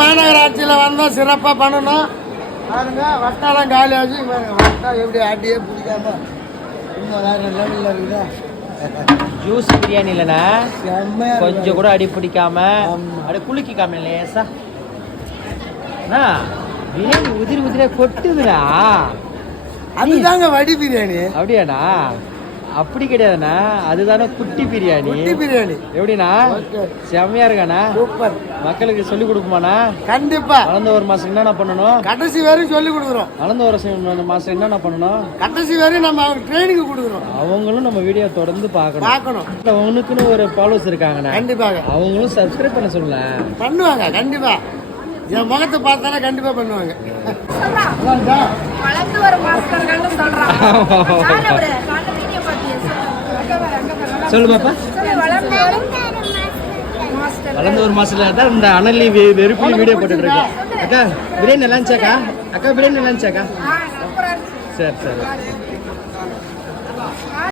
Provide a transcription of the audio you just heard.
மாநகராட்சியில் வந்தோம், சிறப்பாக பண்ணணும். பாருங்க வட்டாலாம் காலி ஆச்சு. வட்டா எப்படி ஆட்டியே பிடிக்காம இன்னும் வேறு லெவலில் இருக்குதா. ஜூஸ் பிரியாணி இல்லைண்ணா, கொஞ்சம் கூட அடி பிடிக்காம அப்படியே குலுக்கிக்காம லேசா அண்ணா பிரியாணி உதிரி உதிரியா கொட்டுதுண்ணா. அதுதாங்க வடி பிரியாணி. அப்படியாண்ணா? அப்படி கிடையாதுண்ணா, அதுதானே குட்டி பிரியாணி. குட்டி பிரியாணி எப்படிண்ணா? செம்மையா இருக்காண்ணா. சூப்பர். மக்களுக்கு சொல்லி கொடுக்குமாண்ணா? கண்டிப்பா. வளர்ந்த ஒரு மாசம் என்னென்ன பண்ணணும்? கடைசி வரையும் சொல்லி கொடுக்குறோம். வளர்ந்த ஒரு மாசம் என்னென்ன பண்ணணும்? கடைசி வரையும் நம்ம அவங்க ட்ரைனிங் கொடுக்குறோம். அவங்களும் நம்ம வீடியோ தொடர்ந்து பார்க்கணும். உனக்குன்னு ஒரு ஃபாலோவர்ஸ் இருக்காங்கண்ணா. கண்டிப்பாக அவங்களும் சப்ஸ்கிரைப் பண்ண சொல்லுங்க. பண்ணுவாங்க கண்டிப்பா. என் முகத்தை பார்த்தாலே கண்டிப்பா பண்ணுவாங்க. வளர்ந்து ஒரு மாஸ்டர்கள்னு சொல்றாங்க. சொல்லு பாப்பா. வளர்ந்து ஒரு மாசத்துல தான் இந்த அனலி வெறுப்புலி வீடியோ போட்டுட்டு இருக்கேன். அக்கா பிரியாணி நல்லா இருந்துச்சாக்கா? அக்கா பிரியாணி நல்லா இருந்துச்சாக்கா? சரி சரி.